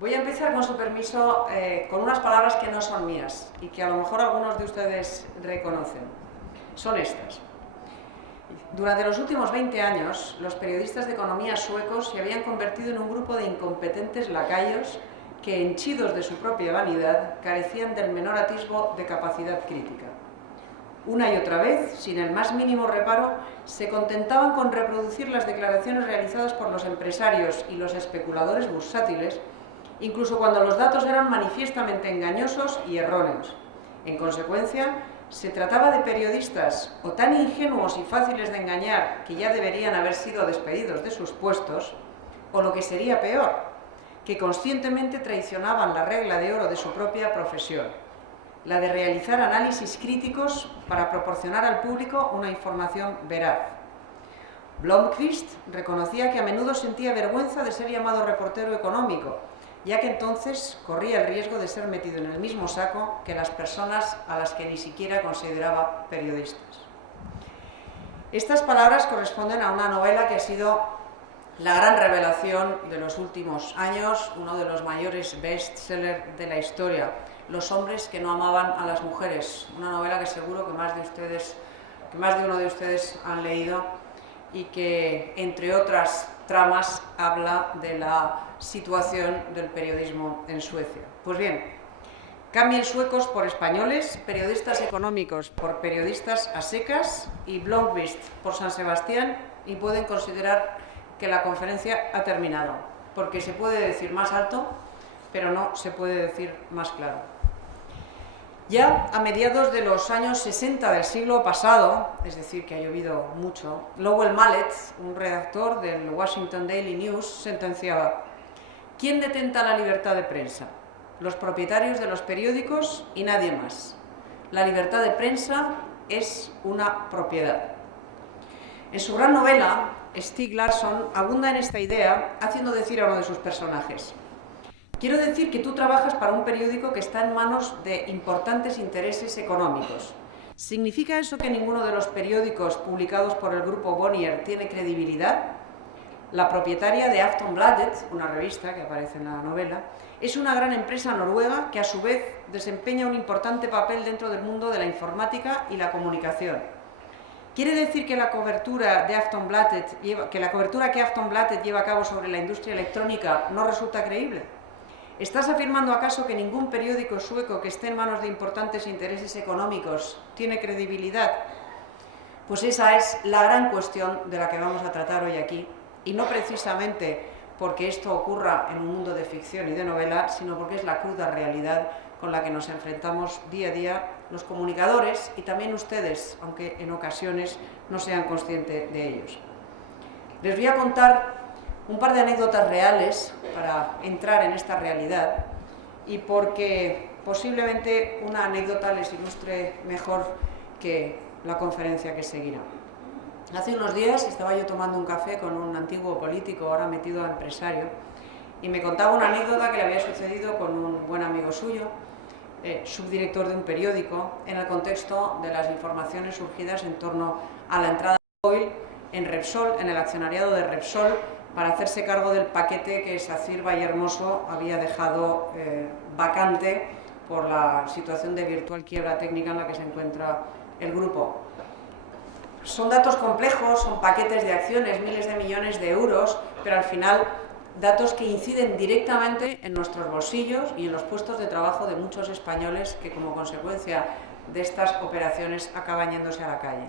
Voy a empezar, con su permiso, con unas palabras que no son mías y que a lo mejor algunos de ustedes reconocen. Son estas. Durante los últimos 20 años, los periodistas de economía suecos se habían convertido en un grupo de incompetentes lacayos que, henchidos de su propia vanidad, carecían del menor atisbo de capacidad crítica. Una y otra vez, sin el más mínimo reparo, se contentaban con reproducir las declaraciones realizadas por los empresarios y los especuladores bursátiles, incluso cuando los datos eran manifiestamente engañosos y erróneos. En consecuencia, se trataba de periodistas o tan ingenuos y fáciles de engañar que ya deberían haber sido despedidos de sus puestos, o lo que sería peor, que conscientemente traicionaban la regla de oro de su propia profesión, la de realizar análisis críticos para proporcionar al público una información veraz. Blomqvist reconocía que a menudo sentía vergüenza de ser llamado reportero económico, ya que entonces corría el riesgo de ser metido en el mismo saco que las personas a las que ni siquiera consideraba periodistas. Estas palabras corresponden a una novela que ha sido la gran revelación de los últimos años, uno de los mayores bestsellers de la historia, Los hombres que no amaban a las mujeres, una novela que seguro que más de uno de ustedes han leído y que, entre otras tramas, habla de la situación del periodismo en Suecia. Pues bien, cambien suecos por españoles, periodistas económicos por periodistas a secas y Blomqvist por San Sebastián, y pueden considerar que la conferencia ha terminado, porque se puede decir más alto, pero no se puede decir más claro. Ya a mediados de los años 60 del siglo pasado, es decir, que ha llovido mucho, Lowell Mallet, un redactor del Washington Daily News, sentenciaba: ¿quién detenta la libertad de prensa? Los propietarios de los periódicos y nadie más. La libertad de prensa es una propiedad. En su gran novela, Stieg Larsson abunda en esta idea, haciendo decir a uno de sus personajes: quiero decir que tú trabajas para un periódico que está en manos de importantes intereses económicos. ¿Significa eso que ninguno de los periódicos publicados por el grupo Bonnier tiene credibilidad? La propietaria de Aftonbladet, una revista que aparece en la novela, es una gran empresa noruega que a su vez desempeña un importante papel dentro del mundo de la informática y la comunicación. ¿Quiere decir que la cobertura que Aftonbladet lleva a cabo sobre la industria electrónica no resulta creíble? ¿Estás afirmando acaso que ningún periódico sueco que esté en manos de importantes intereses económicos tiene credibilidad? Pues esa es la gran cuestión de la que vamos a tratar hoy aquí, y no precisamente porque esto ocurra en un mundo de ficción y de novela, sino porque es la cruda realidad con la que nos enfrentamos día a día los comunicadores y también ustedes, aunque en ocasiones no sean conscientes de ellos. Les voy a contar un par de anécdotas reales para entrar en esta realidad, y porque posiblemente una anécdota les ilustre mejor que la conferencia que seguirá. Hace unos días estaba yo tomando un café con un antiguo político, ahora metido a empresario, y me contaba una anécdota que le había sucedido con un buen amigo suyo, subdirector de un periódico, en el contexto de las informaciones surgidas en torno a la entrada de Oil en Repsol, en el accionariado de Repsol, para hacerse cargo del paquete que Sacir Vallehermoso había dejado vacante por la situación de virtual quiebra técnica en la que se encuentra el grupo. Son datos complejos, son paquetes de acciones, miles de millones de euros, pero al final datos que inciden directamente en nuestros bolsillos y en los puestos de trabajo de muchos españoles que, como consecuencia de estas operaciones, acaban yéndose a la calle.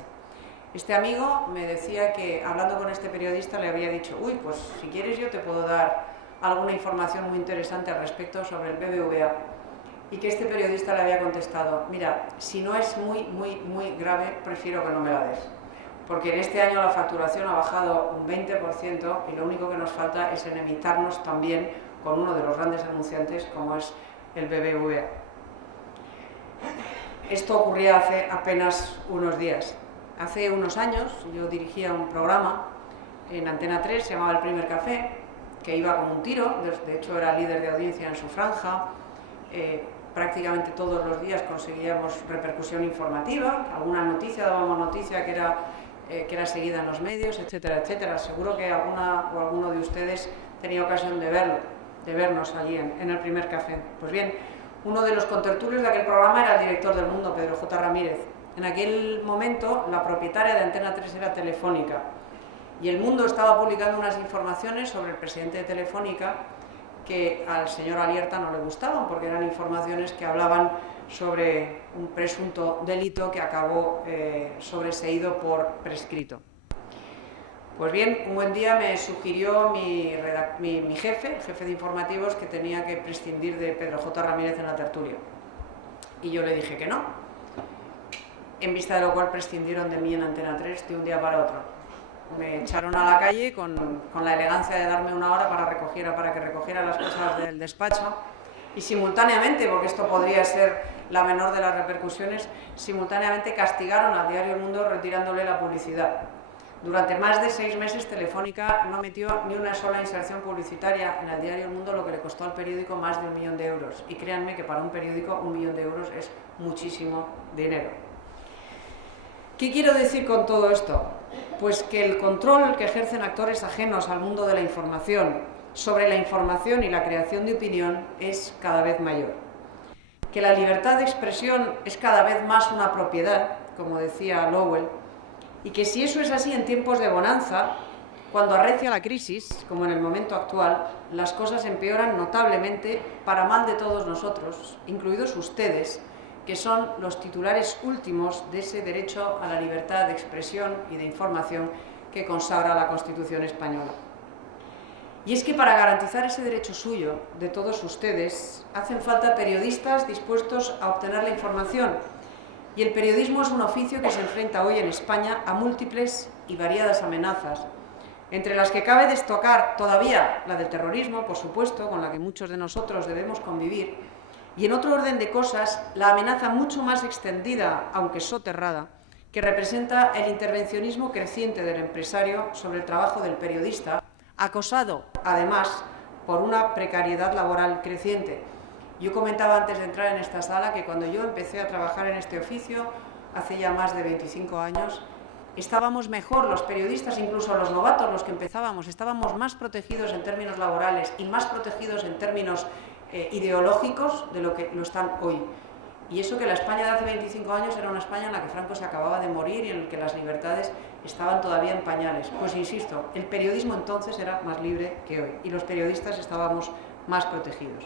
Este amigo me decía que, hablando con este periodista, le había dicho: uy, pues si quieres yo te puedo dar alguna información muy interesante al respecto sobre el BBVA. Y que este periodista le había contestado: mira, si no es muy grave, prefiero que no me la des. Porque en este año la facturación ha bajado un 20% y lo único que nos falta es enemistarnos también con uno de los grandes anunciantes como es el BBVA. Esto ocurría hace apenas unos días. Hace unos años yo dirigía un programa en Antena 3, se llamaba El Primer Café, que iba como un tiro, de hecho era líder de audiencia en su franja, prácticamente todos los días conseguíamos repercusión informativa, alguna noticia, dábamos noticia que era seguida en los medios, etcétera, etcétera. Seguro que alguna o alguno de ustedes tenía ocasión de verlo. de vernos allí en el primer café. Pues bien, uno de los contertulios de aquel programa era el director del Mundo, Pedro J. Ramírez. En aquel momento, la propietaria de Antena 3 era Telefónica, y el Mundo estaba publicando unas informaciones sobre el presidente de Telefónica que al señor Alierta no le gustaban, porque eran informaciones que hablaban sobre un presunto delito que acabó sobreseído por prescrito. Pues bien, un buen día me sugirió mi jefe, el jefe de informativos, que tenía que prescindir de Pedro J. Ramírez en la tertulia. Y yo le dije que no, en vista de lo cual prescindieron de mí en Antena 3 de un día para otro. Me echaron a la calle con la elegancia de darme una hora para que recogiera las cosas del despacho, y simultáneamente, porque esto podría ser la menor de las repercusiones, simultáneamente castigaron al diario El Mundo retirándole la publicidad. Durante más de 6 meses Telefónica no metió ni una sola inserción publicitaria en el diario El Mundo, lo que le costó al periódico más de 1 millón de euros. Y créanme que para un periódico 1 millón de euros es muchísimo dinero. ¿Qué quiero decir con todo esto? Pues que el control que ejercen actores ajenos al mundo de la información sobre la información y la creación de opinión es cada vez mayor. Que la libertad de expresión es cada vez más una propiedad, como decía Lowell, y que si eso es así en tiempos de bonanza, cuando arrecia la crisis, como en el momento actual, las cosas empeoran notablemente para mal de todos nosotros, incluidos ustedes, que son los titulares últimos de ese derecho a la libertad de expresión y de información que consagra la Constitución española. Y es que para garantizar ese derecho suyo, de todos ustedes, hacen falta periodistas dispuestos a obtener la información. Y el periodismo es un oficio que se enfrenta hoy en España a múltiples y variadas amenazas, entre las que cabe destacar todavía la del terrorismo, por supuesto, con la que muchos de nosotros debemos convivir, y en otro orden de cosas, la amenaza mucho más extendida, aunque soterrada, que representa el intervencionismo creciente del empresario sobre el trabajo del periodista, acosado, además, por una precariedad laboral creciente. Yo comentaba antes de entrar en esta sala que cuando yo empecé a trabajar en este oficio, hace ya más de 25 años, estábamos mejor los periodistas, incluso los novatos, los que empezábamos, estábamos más protegidos en términos laborales y más protegidos en términos ideológicos de lo que lo están hoy. Y eso que la España de hace 25 años era una España en la que Franco se acababa de morir y en la que las libertades estaban todavía en pañales. Pues insisto, el periodismo entonces era más libre que hoy y los periodistas estábamos más protegidos.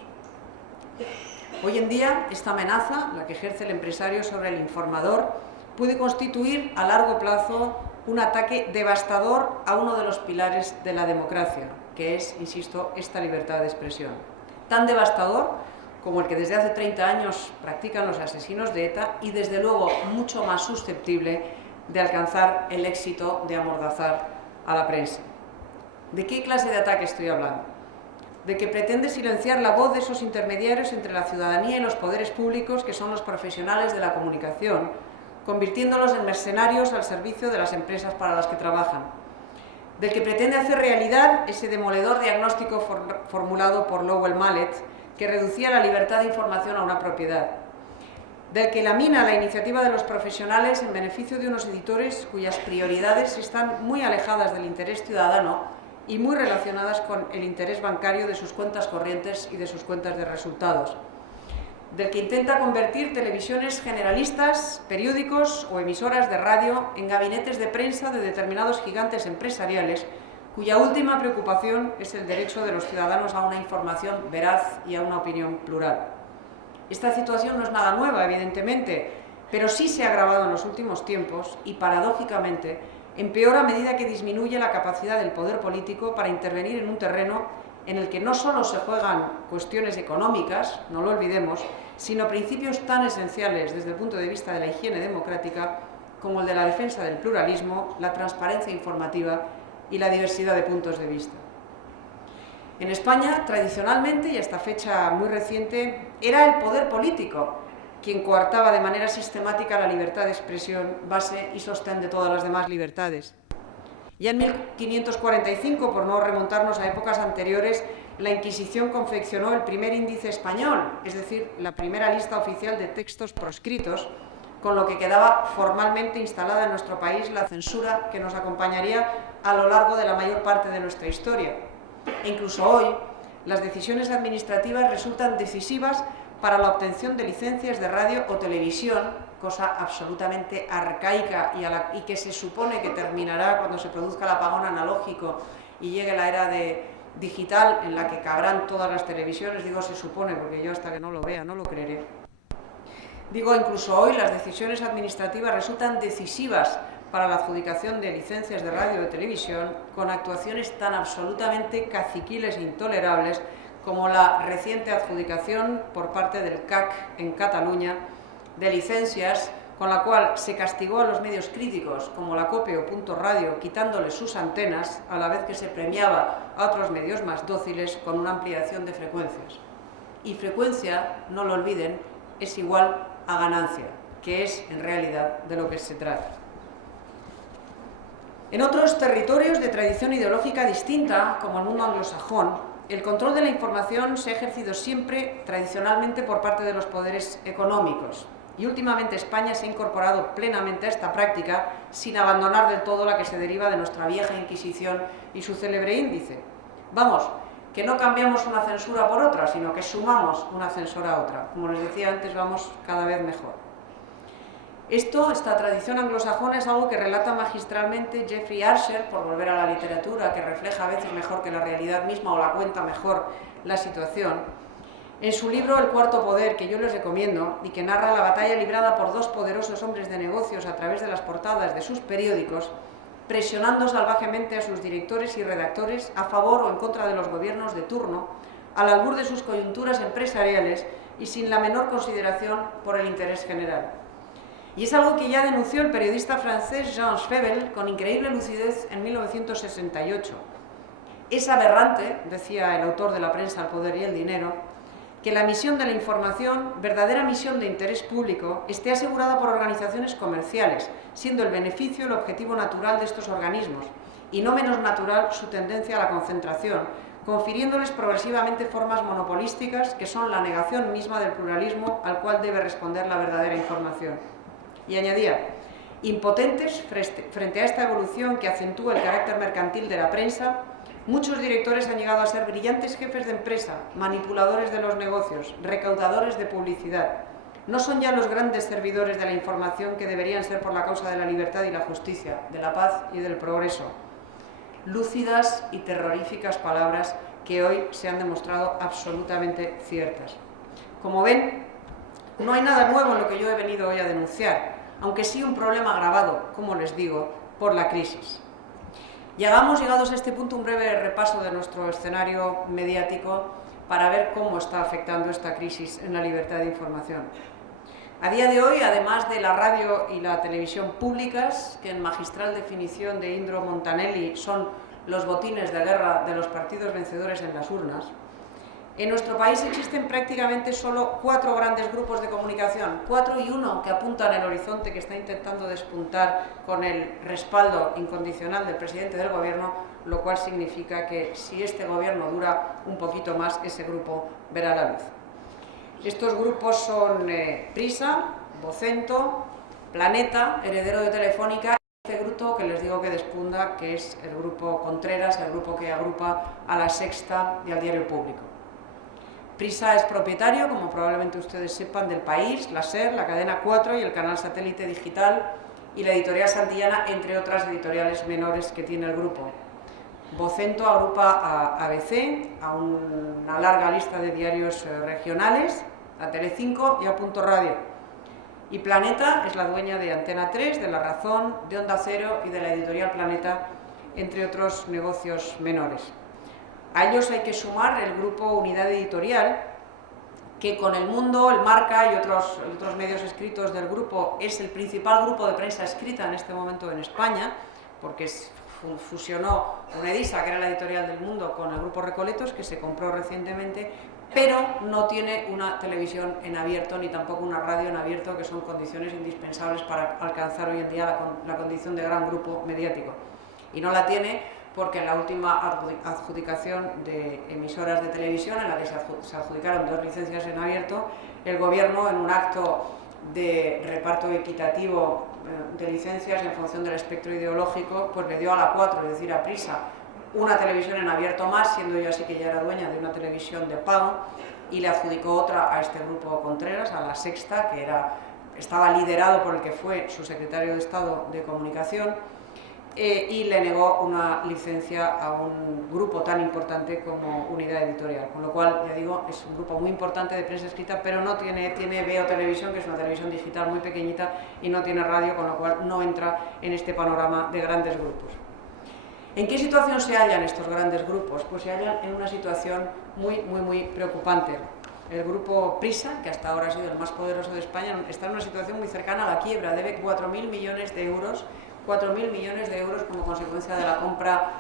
Hoy en día, esta amenaza, la que ejerce el empresario sobre el informador, puede constituir a largo plazo un ataque devastador a uno de los pilares de la democracia, que es, insisto, esta libertad de expresión. Tan devastador como el que desde hace 30 años practican los asesinos de ETA y, desde luego, mucho más susceptible de alcanzar el éxito de amordazar a la prensa. ¿De qué clase de ataque estoy hablando? De que pretende silenciar la voz de esos intermediarios entre la ciudadanía y los poderes públicos, que son los profesionales de la comunicación, convirtiéndolos en mercenarios al servicio de las empresas para las que trabajan. Del que pretende hacer realidad ese demoledor diagnóstico formulado por Lowell Mallet, que reducía la libertad de información a una propiedad. Del que lamina la iniciativa de los profesionales en beneficio de unos editores cuyas prioridades están muy alejadas del interés ciudadano y muy relacionadas con el interés bancario de sus cuentas corrientes y de sus cuentas de resultados. Del que intenta convertir televisiones generalistas, periódicos o emisoras de radio en gabinetes de prensa de determinados gigantes empresariales, cuya última preocupación es el derecho de los ciudadanos a una información veraz y a una opinión plural. Esta situación no es nada nueva, evidentemente, pero sí se ha agravado en los últimos tiempos y, paradójicamente, empeora a medida que disminuye la capacidad del poder político para intervenir en un terreno en el que no solo se juegan cuestiones económicas, no lo olvidemos, sino principios tan esenciales desde el punto de vista de la higiene democrática como el de la defensa del pluralismo, la transparencia informativa y la diversidad de puntos de vista. En España, tradicionalmente y hasta fecha muy reciente, era el poder político quien coartaba de manera sistemática la libertad de expresión, base y sostén de todas las demás libertades. Ya en 1545, por no remontarnos a épocas anteriores, la Inquisición confeccionó el primer índice español, es decir, la primera lista oficial de textos proscritos, con lo que quedaba formalmente instalada en nuestro país la censura que nos acompañaría a lo largo de la mayor parte de nuestra historia. E incluso hoy, las decisiones administrativas resultan decisivas para la obtención de licencias de radio o televisión, cosa absolutamente arcaica y que se supone que terminará cuando se produzca el apagón analógico y llegue la era digital en la que cabrán todas las televisiones. Digo se supone porque yo hasta que no lo vea no lo creeré. Digo, incluso hoy las decisiones administrativas resultan decisivas para la adjudicación de licencias de radio o de televisión, con actuaciones tan absolutamente caciquiles e intolerables como la reciente adjudicación por parte del CAC en Cataluña de licencias con la cual se castigó a los medios críticos como la COPE o Punto Radio, quitándoles sus antenas, a la vez que se premiaba a otros medios más dóciles con una ampliación de frecuencias. Y frecuencia, no lo olviden, es igual a ganancia, que es en realidad de lo que se trata. En otros territorios de tradición ideológica distinta, como el mundo anglosajón, el control de la información se ha ejercido siempre tradicionalmente por parte de los poderes económicos, y últimamente España se ha incorporado plenamente a esta práctica sin abandonar del todo la que se deriva de nuestra vieja Inquisición y su célebre índice. Vamos, que no cambiamos una censura por otra, sino que sumamos una censura a otra. Como les decía antes, vamos cada vez mejor. Esta tradición anglosajona es algo que relata magistralmente Jeffrey Archer, por volver a la literatura, que refleja a veces mejor que la realidad misma o la cuenta mejor la situación, en su libro El cuarto poder, que yo les recomiendo, y que narra la batalla librada por dos poderosos hombres de negocios a través de las portadas de sus periódicos, presionando salvajemente a sus directores y redactores a favor o en contra de los gobiernos de turno, al albur de sus coyunturas empresariales y sin la menor consideración por el interés general. Y es algo que ya denunció el periodista francés Jean Schwebel con increíble lucidez en 1968. Es aberrante, decía el autor de La prensa, el poder y el dinero, que la misión de la información, verdadera misión de interés público, esté asegurada por organizaciones comerciales, siendo el beneficio el objetivo natural de estos organismos, y no menos natural su tendencia a la concentración, confiriéndoles progresivamente formas monopolísticas que son la negación misma del pluralismo al cual debe responder la verdadera información. Y añadía, impotentes frente a esta evolución que acentúa el carácter mercantil de la prensa, muchos directores han llegado a ser brillantes jefes de empresa, manipuladores de los negocios, recaudadores de publicidad. No son ya los grandes servidores de la información que deberían ser por la causa de la libertad y la justicia, de la paz y del progreso. Lúcidas y terroríficas palabras que hoy se han demostrado absolutamente ciertas. Como ven, no hay nada nuevo en lo que yo he venido hoy a denunciar, aunque sí un problema agravado, como les digo, por la crisis. Llegados a este punto, un breve repaso de nuestro escenario mediático para ver cómo está afectando esta crisis en la libertad de información. A día de hoy, además de la radio y la televisión públicas, que en magistral definición de Indro Montanelli son los botines de guerra de los partidos vencedores en las urnas, en nuestro país existen prácticamente solo 4 grandes grupos de comunicación, 4 y 1 que apuntan el horizonte que está intentando despuntar con el respaldo incondicional del presidente del gobierno, lo cual significa que si este gobierno dura un poquito más, ese grupo verá la luz. Estos grupos son Prisa, Vocento, Planeta, heredero de Telefónica, y este grupo que les digo que despunta, que es el grupo Contreras, el grupo que agrupa a La Sexta y al Diario Público. Prisa es propietario, como probablemente ustedes sepan, del País, la SER, la Cadena 4 y el canal satélite digital y la editorial Santillana, entre otras editoriales menores que tiene el grupo. Vocento agrupa a ABC, a una larga lista de diarios regionales, a Telecinco y a Punto Radio. Y Planeta es la dueña de Antena 3, de La Razón, de Onda Cero y de la editorial Planeta, entre otros negocios menores. A ellos hay que sumar el grupo Unidad Editorial, que con El Mundo, El Marca y otros medios escritos del grupo es el principal grupo de prensa escrita en este momento en España, porque fusionó Unedisa, que era la editorial del Mundo, con el grupo Recoletos, que se compró recientemente, pero no tiene una televisión en abierto ni tampoco una radio en abierto, que son condiciones indispensables para alcanzar hoy en día la condición de gran grupo mediático. Y no la tiene porque en la última adjudicación de emisoras de televisión, en la que se adjudicaron 2 licencias en abierto, el gobierno, en un acto de reparto equitativo de licencias en función del espectro ideológico, pues le dio a la 4, es decir, a Prisa, una televisión en abierto más, siendo yo así que ya era dueña de una televisión de pago, y le adjudicó otra a este grupo Contreras, a La Sexta, que estaba liderado por el que fue su secretario de Estado de Comunicación, y le negó una licencia a un grupo tan importante como Unidad Editorial, con lo cual, ya digo, es un grupo muy importante de prensa escrita, pero no tiene Veo Televisión, que es una televisión digital muy pequeñita, y no tiene radio, con lo cual no entra en este panorama de grandes grupos. ¿En qué situación se hallan estos grandes grupos? Pues se hallan en una situación muy preocupante. El grupo Prisa, que hasta ahora ha sido el más poderoso de España, está en una situación muy cercana a la quiebra, debe 4.000 millones de euros, 4.000 millones de euros como consecuencia de la compra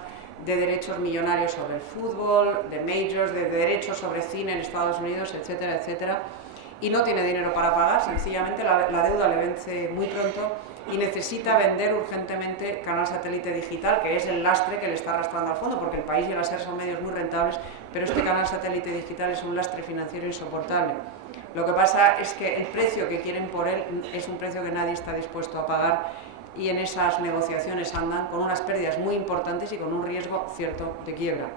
de derechos millonarios sobre el fútbol, de majors, de derechos sobre cine en Estados Unidos, etcétera, etcétera, y no tiene dinero para pagar, sencillamente la deuda le vence muy pronto y necesita vender urgentemente Canal Satélite Digital, que es el lastre que le está arrastrando al fondo, porque El País y el SER son medios muy rentables, pero este Canal Satélite Digital es un lastre financiero insoportable. Lo que pasa es que el precio que quieren por él es un precio que nadie está dispuesto a pagar, y en esas negociaciones andan con unas pérdidas muy importantes y con un riesgo cierto de quiebra.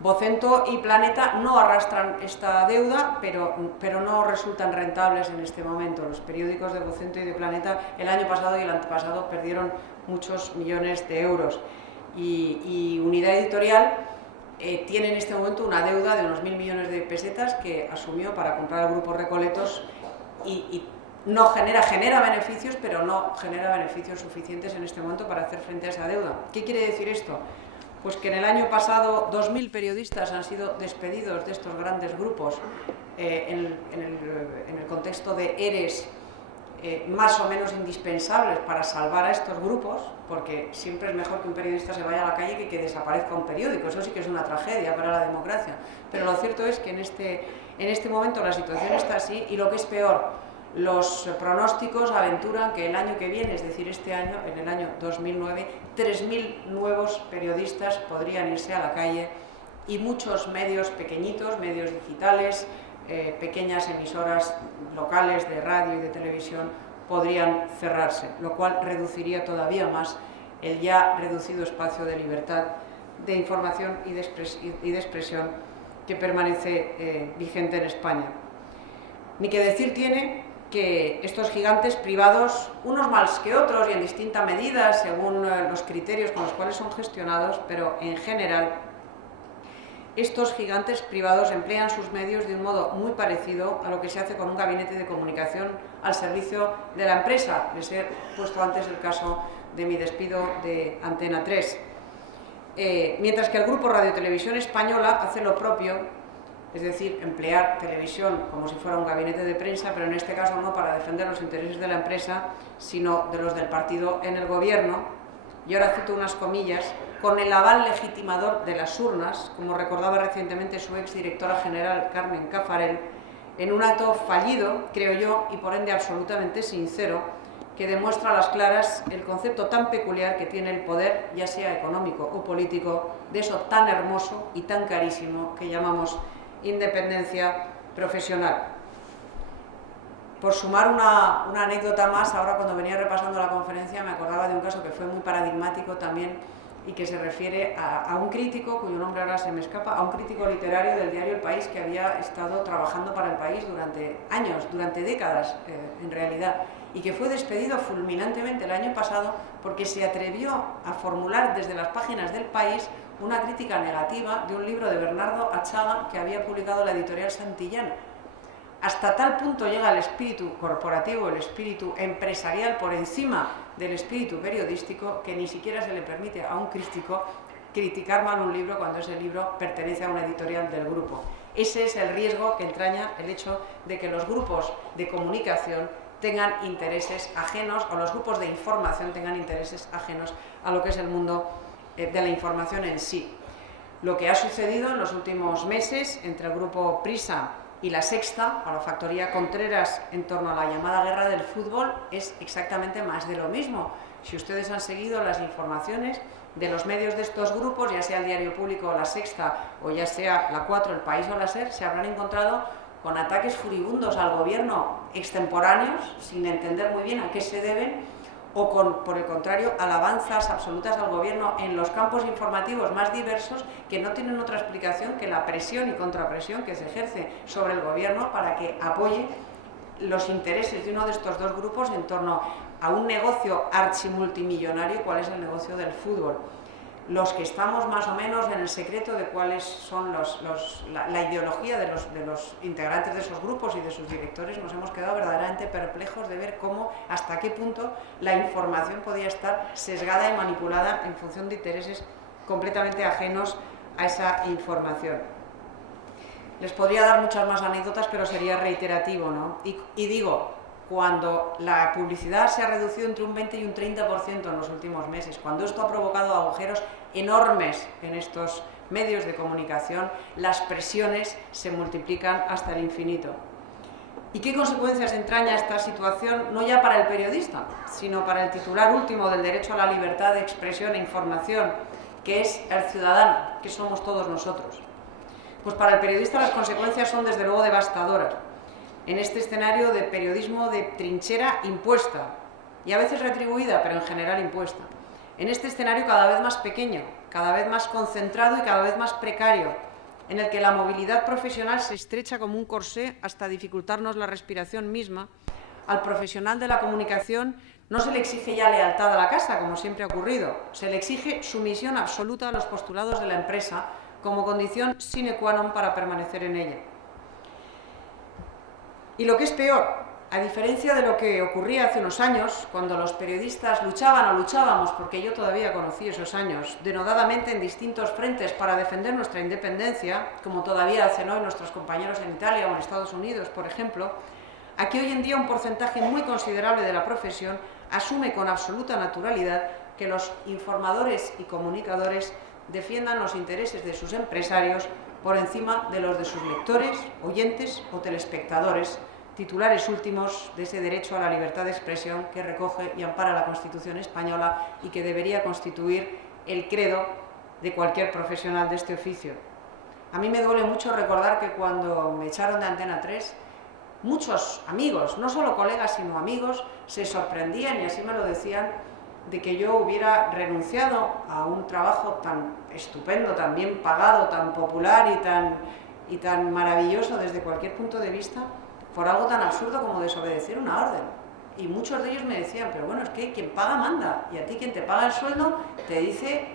Vocento y Planeta no arrastran esta deuda, pero no resultan rentables en este momento. Los periódicos de Vocento y de Planeta el año pasado y el antepasado perdieron muchos millones de euros. Y Unidad Editorial tiene en este momento una deuda de unos 1.000 millones de pesetas que asumió para comprar el grupo Recoletos y no genera beneficios, pero no genera beneficios suficientes en este momento para hacer frente a esa deuda. ¿Qué quiere decir esto? Pues que en el año pasado 2.000 periodistas han sido despedidos de estos grandes grupos en el contexto de ERES más o menos indispensables para salvar a estos grupos, porque siempre es mejor que un periodista se vaya a la calle que desaparezca un periódico. Eso sí que es una tragedia para la democracia. Pero lo cierto es que en este momento la situación está así, y lo que es peor, los pronósticos aventuran que el año que viene, es decir, este año, en el año 2009, 3.000 nuevos periodistas podrían irse a la calle, y muchos medios pequeñitos, medios digitales, pequeñas emisoras locales de radio y de televisión podrían cerrarse, lo cual reduciría todavía más el ya reducido espacio de libertad de información y de expresión que permanece vigente en España. Ni que decir tiene que estos gigantes privados, unos más que otros y en distinta medida según los criterios con los cuales son gestionados, pero en general estos gigantes privados emplean sus medios de un modo muy parecido a lo que se hace con un gabinete de comunicación al servicio de la empresa. Les he puesto antes el caso de mi despido de Antena 3. Mientras que el Grupo Radio Televisión Española hace lo propio, es decir, emplear televisión como si fuera un gabinete de prensa, pero en este caso no para defender los intereses de la empresa, sino de los del partido en el gobierno. Y ahora cito unas comillas: con el aval legitimador de las urnas, como recordaba recientemente su exdirectora general Carmen Cafarel, en un acto fallido, creo yo, y por ende absolutamente sincero, que demuestra a las claras el concepto tan peculiar que tiene el poder, ya sea económico o político, de eso tan hermoso y tan carísimo que llamamos independencia profesional. Por sumar una anécdota más, ahora cuando venía repasando la conferencia me acordaba de un caso que fue muy paradigmático también y que se refiere a un crítico, cuyo nombre ahora se me escapa, a un crítico literario del diario El País que había estado trabajando para El País durante años, durante décadas en realidad, y que fue despedido fulminantemente el año pasado porque se atrevió a formular desde las páginas del País una crítica negativa de un libro de Bernardo Achaga que había publicado la editorial Santillana. Hasta tal punto llega el espíritu corporativo, el espíritu empresarial por encima del espíritu periodístico, que ni siquiera se le permite a un crítico criticar mal un libro cuando ese libro pertenece a una editorial del grupo. Ese es el riesgo que entraña el hecho de que los grupos de comunicación tengan intereses ajenos, o los grupos de información tengan intereses ajenos a lo que es el mundo de la información en sí. Lo que ha sucedido en los últimos meses entre el grupo Prisa y La Sexta, o la factoría Contreras, en torno a la llamada guerra del fútbol, es exactamente más de lo mismo. Si ustedes han seguido las informaciones de los medios de estos grupos, ya sea el Diario Público o La Sexta, o ya sea La 4, El País o la SER, se habrán encontrado con ataques furibundos al gobierno extemporáneos, sin entender muy bien a qué se deben, o con, por el contrario, alabanzas absolutas al gobierno en los campos informativos más diversos que no tienen otra explicación que la presión y contrapresión que se ejerce sobre el gobierno para que apoye los intereses de uno de estos dos grupos en torno a un negocio archimultimillonario, cuál es el negocio del fútbol. Los que estamos más o menos en el secreto de cuáles son la ideología de los integrantes de esos grupos y de sus directores, nos hemos quedado verdaderamente perplejos de ver cómo, hasta qué punto la información podía estar sesgada y manipulada en función de intereses completamente ajenos a esa información. Les podría dar muchas más anécdotas, pero sería reiterativo, ¿no? Y digo, cuando la publicidad se ha reducido entre un 20 y un 30% en los últimos meses, cuando esto ha provocado agujeros enormes en estos medios de comunicación, las presiones se multiplican hasta el infinito. ¿Y qué consecuencias entraña esta situación, no ya para el periodista, sino para el titular último del derecho a la libertad de expresión e información, que es el ciudadano, que somos todos nosotros? Pues para el periodista las consecuencias son desde luego devastadoras. En este escenario de periodismo de trinchera impuesta, y a veces retribuida, pero en general impuesta. En este escenario cada vez más pequeño, cada vez más concentrado y cada vez más precario, en el que la movilidad profesional se estrecha como un corsé hasta dificultarnos la respiración misma, al profesional de la comunicación no se le exige ya lealtad a la casa, como siempre ha ocurrido, se le exige sumisión absoluta a los postulados de la empresa como condición sine qua non para permanecer en ella. Y lo que es peor, a diferencia de lo que ocurría hace unos años, cuando los periodistas luchaban o luchábamos, porque yo todavía conocí esos años, denodadamente en distintos frentes para defender nuestra independencia, como todavía hacen hoy nuestros compañeros en Italia o en Estados Unidos, por ejemplo, aquí hoy en día un porcentaje muy considerable de la profesión asume con absoluta naturalidad que los informadores y comunicadores defiendan los intereses de sus empresarios por encima de los de sus lectores, oyentes o telespectadores, titulares últimos de ese derecho a la libertad de expresión que recoge y ampara la Constitución española y que debería constituir el credo de cualquier profesional de este oficio. A mí me duele mucho recordar que cuando me echaron de Antena 3, muchos amigos, no solo colegas, sino amigos, se sorprendían, y así me lo decían, de que yo hubiera renunciado a un trabajo tan estupendo, tan bien pagado, tan popular y tan maravilloso desde cualquier punto de vista, por algo tan absurdo como desobedecer una orden. Y muchos de ellos me decían, pero bueno, es que quien paga manda, y a ti quien te paga el sueldo te dice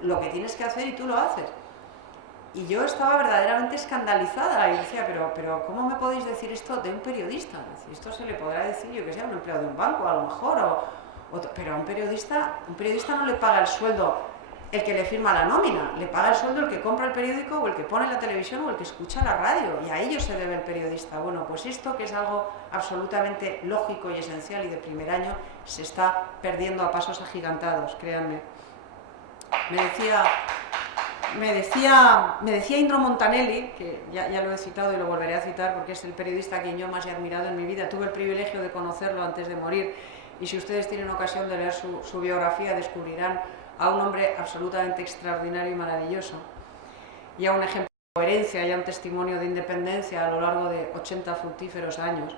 lo que tienes que hacer y tú lo haces. Y yo estaba verdaderamente escandalizada y decía, pero ¿cómo me podéis decir esto de un periodista? Esto se le podrá decir, yo que sé, a un empleado de un banco a lo mejor, pero a un periodista no le paga el sueldo el que le firma la nómina, le paga el sueldo el que compra el periódico o el que pone la televisión o el que escucha la radio, y a ello se debe el periodista. Bueno, pues esto, que es algo absolutamente lógico y esencial y de primer año, se está perdiendo a pasos agigantados, créanme. Me decía Indro Montanelli, que ya lo he citado y lo volveré a citar porque es el periodista a quien yo más he admirado en mi vida. Tuve el privilegio de conocerlo antes de morir, y si ustedes tienen ocasión de leer su biografía descubrirán a un hombre absolutamente extraordinario y maravilloso, y a un ejemplo de coherencia y a un testimonio de independencia a lo largo de 80 fructíferos años.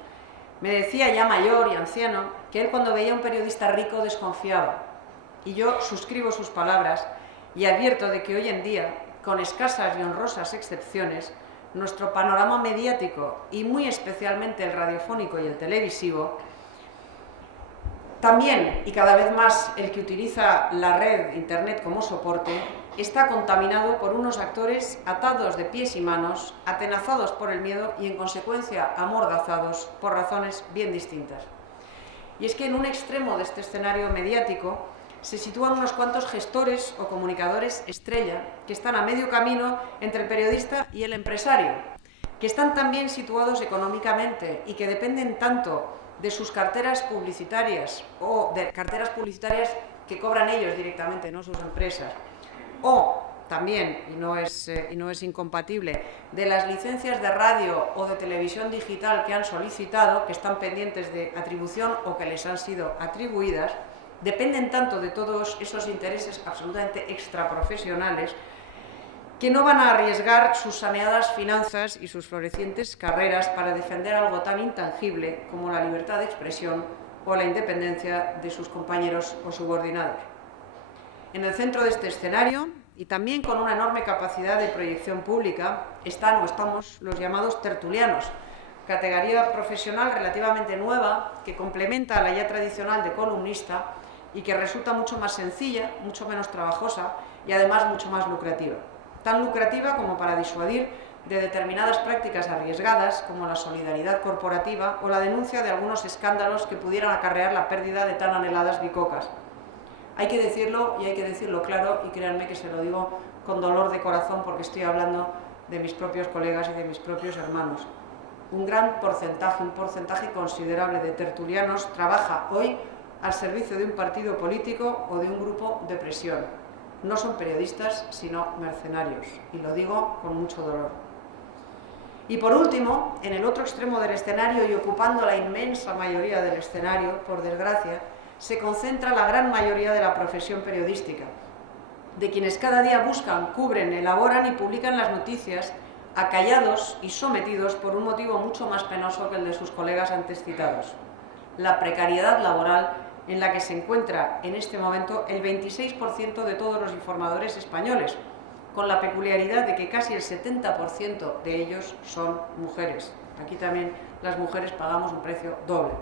Me decía, ya mayor y anciano, que él cuando veía a un periodista rico desconfiaba, y yo suscribo sus palabras y advierto de que hoy en día, con escasas y honrosas excepciones, nuestro panorama mediático, y muy especialmente el radiofónico y el televisivo, también, y cada vez más el que utiliza la red, Internet como soporte, está contaminado por unos actores atados de pies y manos, atenazados por el miedo y, en consecuencia, amordazados por razones bien distintas. Y es que en un extremo de este escenario mediático se sitúan unos cuantos gestores o comunicadores estrella que están a medio camino entre el periodista y el empresario, que están también situados económicamente y que dependen tanto de sus carteras publicitarias o de carteras publicitarias que cobran ellos directamente, no sus empresas, o también, y no es incompatible, de las licencias de radio o de televisión digital que han solicitado, que están pendientes de atribución o que les han sido atribuidas, dependen tanto de todos esos intereses absolutamente extraprofesionales que no van a arriesgar sus saneadas finanzas y sus florecientes carreras para defender algo tan intangible como la libertad de expresión o a la independencia de sus compañeros o subordinados. En el centro de este escenario, y también con una enorme capacidad de proyección pública, están o estamos los llamados tertulianos, categoría profesional relativamente nueva que complementa a la ya tradicional de columnista y que resulta mucho más sencilla, mucho menos trabajosa y además mucho más lucrativa. Tan lucrativa como para disuadir de determinadas prácticas arriesgadas como la solidaridad corporativa o la denuncia de algunos escándalos que pudieran acarrear la pérdida de tan anheladas bicocas. Hay que decirlo y hay que decirlo claro, y créanme que se lo digo con dolor de corazón porque estoy hablando de mis propios colegas y de mis propios hermanos. Un gran porcentaje, un porcentaje considerable de tertulianos trabaja hoy al servicio de un partido político o de un grupo de presión. No son periodistas, sino mercenarios, y lo digo con mucho dolor. Y por último, en el otro extremo del escenario y ocupando la inmensa mayoría del escenario, por desgracia, se concentra la gran mayoría de la profesión periodística, de quienes cada día buscan, cubren, elaboran y publican las noticias, acallados y sometidos por un motivo mucho más penoso que el de sus colegas antes citados: la precariedad laboral en la que se encuentra en este momento el 26% de todos los informadores españoles, con la peculiaridad de que casi el 70% de ellos son mujeres. Aquí también las mujeres pagamos un precio doble.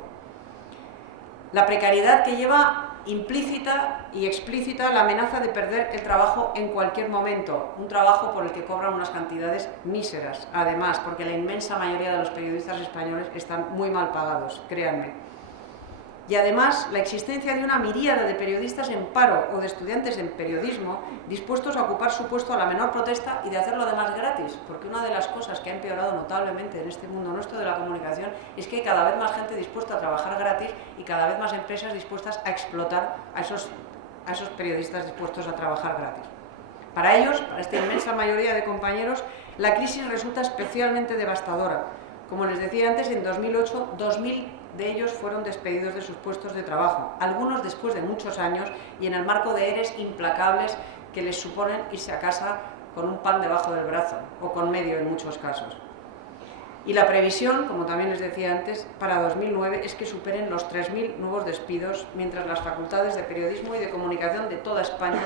La precariedad que lleva implícita y explícita la amenaza de perder el trabajo en cualquier momento, un trabajo por el que cobran unas cantidades míseras, además, porque la inmensa mayoría de los periodistas españoles están muy mal pagados, créanme. Y además, la existencia de una miríada de periodistas en paro o de estudiantes en periodismo dispuestos a ocupar su puesto a la menor protesta y de hacerlo además gratis, porque una de las cosas que ha empeorado notablemente en este mundo nuestro de la comunicación es que hay cada vez más gente dispuesta a trabajar gratis y cada vez más empresas dispuestas a explotar a esos periodistas dispuestos a trabajar gratis. Para ellos, para esta inmensa mayoría de compañeros, la crisis resulta especialmente devastadora. Como les decía antes, en 2008, 2.000 de ellos fueron despedidos de sus puestos de trabajo, algunos después de muchos años y en el marco de EREs implacables que les suponen irse a casa con un pan debajo del brazo, o con medio en muchos casos. Y la previsión, como también les decía antes, para 2009 es que superen los 3.000 nuevos despidos, mientras las facultades de periodismo y de comunicación de toda España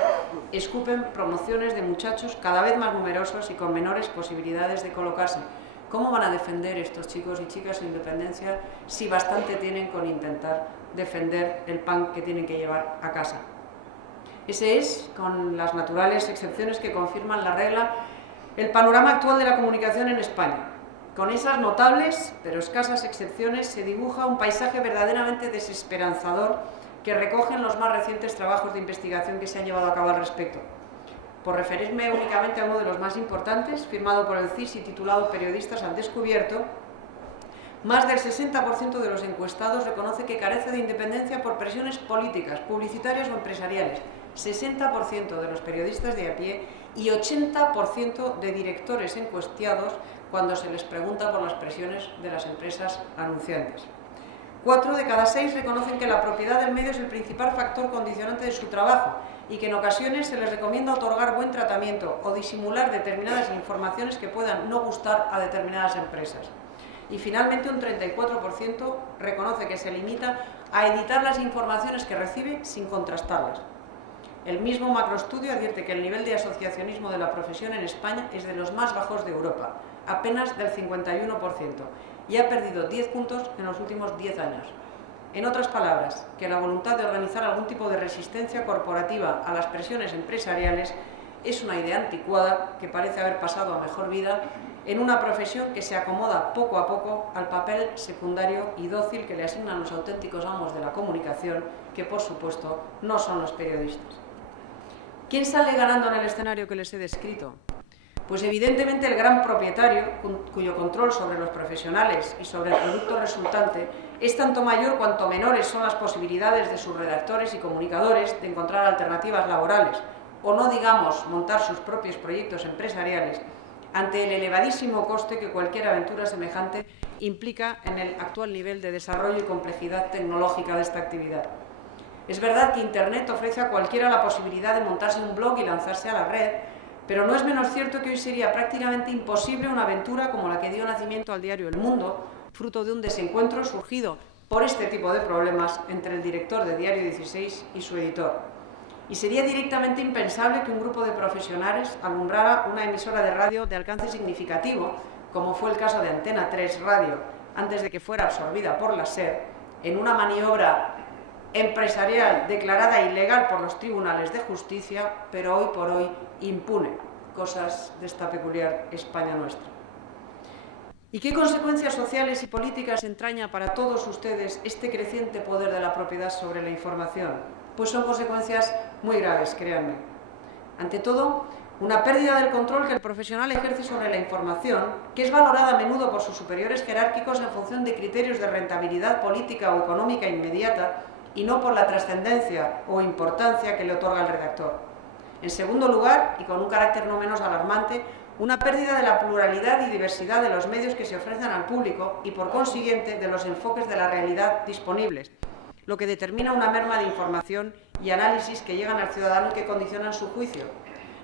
escupen promociones de muchachos cada vez más numerosos y con menores posibilidades de colocarse. ¿Cómo van a defender estos chicos y chicas su independencia si bastante tienen con intentar defender el pan que tienen que llevar a casa? Ese es, con las naturales excepciones que confirman la regla, el panorama actual de la comunicación en España. Con esas notables pero escasas excepciones se dibuja un paisaje verdaderamente desesperanzador que recogen los más recientes trabajos de investigación que se han llevado a cabo al respecto. Por referirme únicamente a uno de los más importantes, firmado por el CSIS y titulado Periodistas al descubierto, más del 60% de los encuestados reconoce que carece de independencia por presiones políticas, publicitarias o empresariales, 60% de los periodistas de a pie y 80% de directores encuestados cuando se les pregunta por las presiones de las empresas anunciantes. 4 de cada 6 reconocen que la propiedad del medio es el principal factor condicionante de su trabajo y que en ocasiones se les recomienda otorgar buen tratamiento o disimular determinadas informaciones que puedan no gustar a determinadas empresas. Y finalmente un 34% reconoce que se limita a editar las informaciones que recibe sin contrastarlas. El mismo macroestudio advierte que el nivel de asociacionismo de la profesión en España es de los más bajos de Europa, apenas del 51%, y ha perdido 10 puntos en los últimos 10 años. En otras palabras, que la voluntad de organizar algún tipo de resistencia corporativa a las presiones empresariales es una idea anticuada que parece haber pasado a mejor vida en una profesión que se acomoda poco a poco al papel secundario y dócil que le asignan los auténticos amos de la comunicación, que por supuesto no son los periodistas. ¿Quién sale ganando en el escenario que les he descrito? Pues evidentemente el gran propietario, cuyo control sobre los profesionales y sobre el producto resultante es tanto mayor cuanto menores son las posibilidades de sus redactores y comunicadores de encontrar alternativas laborales, o no digamos montar sus propios proyectos empresariales, ante el elevadísimo coste que cualquier aventura semejante implica en el actual nivel de desarrollo y complejidad tecnológica de esta actividad. Es verdad que Internet ofrece a cualquiera la posibilidad de montarse un blog y lanzarse a la red, pero no es menos cierto que hoy sería prácticamente imposible una aventura como la que dio nacimiento al diario El Mundo, fruto de un desencuentro surgido por este tipo de problemas entre el director de Diario 16 y su editor. Y sería directamente impensable que un grupo de profesionales alumbrara una emisora de radio de alcance significativo, como fue el caso de Antena 3 Radio, antes de que fuera absorbida por la SER, en una maniobra empresarial declarada ilegal por los tribunales de justicia, pero hoy por hoy impune. Cosas de esta peculiar España nuestra. ¿Y qué consecuencias sociales y políticas entraña para todos ustedes este creciente poder de la propiedad sobre la información? Pues son consecuencias muy graves, créanme. Ante todo, una pérdida del control que el profesional ejerce sobre la información, que es valorada a menudo por sus superiores jerárquicos en función de criterios de rentabilidad política o económica inmediata y no por la trascendencia o importancia que le otorga el redactor. En segundo lugar, y con un carácter no menos alarmante, una pérdida de la pluralidad y diversidad de los medios que se ofrecen al público y, por consiguiente, de los enfoques de la realidad disponibles, lo que determina una merma de información y análisis que llegan al ciudadano y que condicionan su juicio.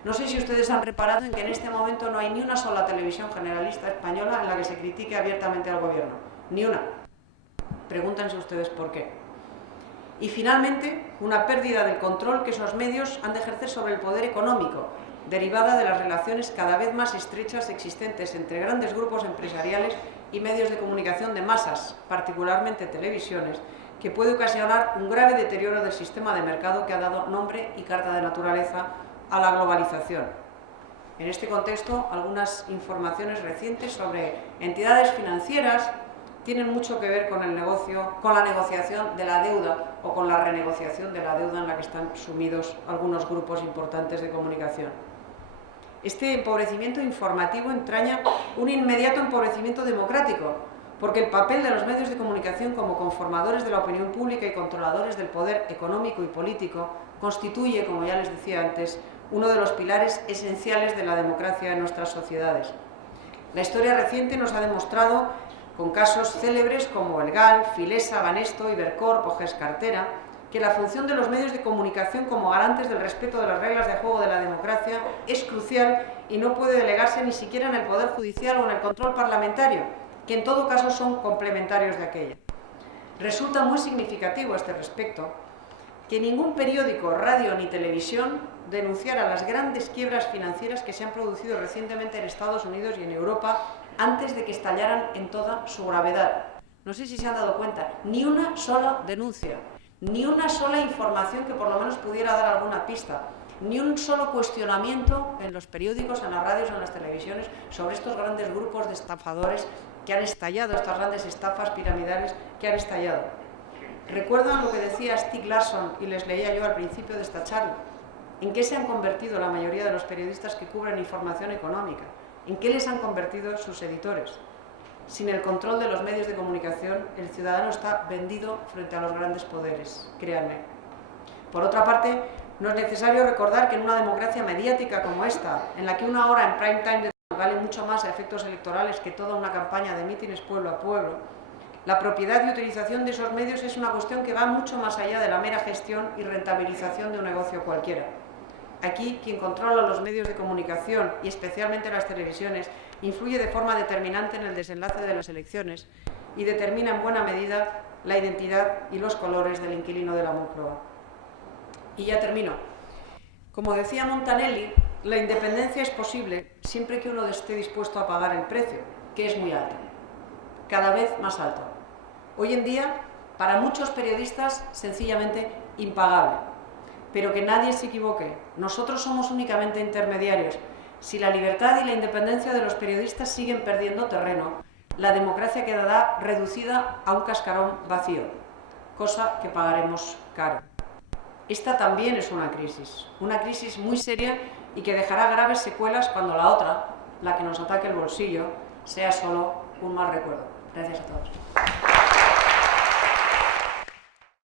No sé si ustedes han reparado en que en este momento no hay ni una sola televisión generalista española en la que se critique abiertamente al gobierno. Ni una. Pregúntense ustedes por qué. Y finalmente, una pérdida del control que esos medios han de ejercer sobre el poder económico, derivada de las relaciones cada vez más estrechas existentes entre grandes grupos empresariales y medios de comunicación de masas, particularmente televisiones, que puede ocasionar un grave deterioro del sistema de mercado que ha dado nombre y carta de naturaleza a la globalización. En este contexto, algunas informaciones recientes sobre entidades financieras tienen mucho que ver con el negocio, con la negociación de la deuda o con la renegociación de la deuda en la que están sumidos algunos grupos importantes de comunicación. Este empobrecimiento informativo entraña un inmediato empobrecimiento democrático, porque el papel de los medios de comunicación como conformadores de la opinión pública y controladores del poder económico y político constituye, como ya les decía antes, uno de los pilares esenciales de la democracia en nuestras sociedades. La historia reciente nos ha demostrado, con casos célebres como el GAL, Filesa, Banesto, Ibercorp o Gescartera, que la función de los medios de comunicación como garantes del respeto de las reglas de juego de la democracia es crucial y no puede delegarse ni siquiera en el Poder Judicial o en el control parlamentario, que en todo caso son complementarios de aquella. Resulta muy significativo a este respecto que ningún periódico, radio ni televisión denunciara las grandes quiebras financieras que se han producido recientemente en Estados Unidos y en Europa antes de que estallaran en toda su gravedad. No sé si se han dado cuenta, ni una sola denuncia, ni una sola información que por lo menos pudiera dar alguna pista, ni un solo cuestionamiento en los periódicos, en las radios, en las televisiones sobre estos grandes grupos de estafadores que han estallado, estas grandes estafas piramidales que han estallado. ¿Recuerdan lo que decía Stieg Larsson y les leía yo al principio de esta charla? ¿En qué se han convertido la mayoría de los periodistas que cubren información económica? ¿En qué les han convertido sus editores? Sin el control de los medios de comunicación, el ciudadano está vendido frente a los grandes poderes, créanme. Por otra parte, no es necesario recordar que en una democracia mediática como esta, en la que una hora en prime time vale mucho más a efectos electorales que toda una campaña de mítines pueblo a pueblo, la propiedad y utilización de esos medios es una cuestión que va mucho más allá de la mera gestión y rentabilización de un negocio cualquiera. Aquí, quien controla los medios de comunicación, y especialmente las televisiones, influye de forma determinante en el desenlace de las elecciones y determina en buena medida la identidad y los colores del inquilino de la Moncloa. Y ya termino. Como decía Montanelli, la independencia es posible siempre que uno esté dispuesto a pagar el precio, que es muy alto, cada vez más alto. Hoy en día, para muchos periodistas, sencillamente impagable. Pero que nadie se equivoque, nosotros somos únicamente intermediarios. Si la libertad y la independencia de los periodistas siguen perdiendo terreno, la democracia quedará reducida a un cascarón vacío, cosa que pagaremos caro. Esta también es una crisis muy seria y que dejará graves secuelas cuando la otra, la que nos ataque el bolsillo, sea solo un mal recuerdo. Gracias a todos.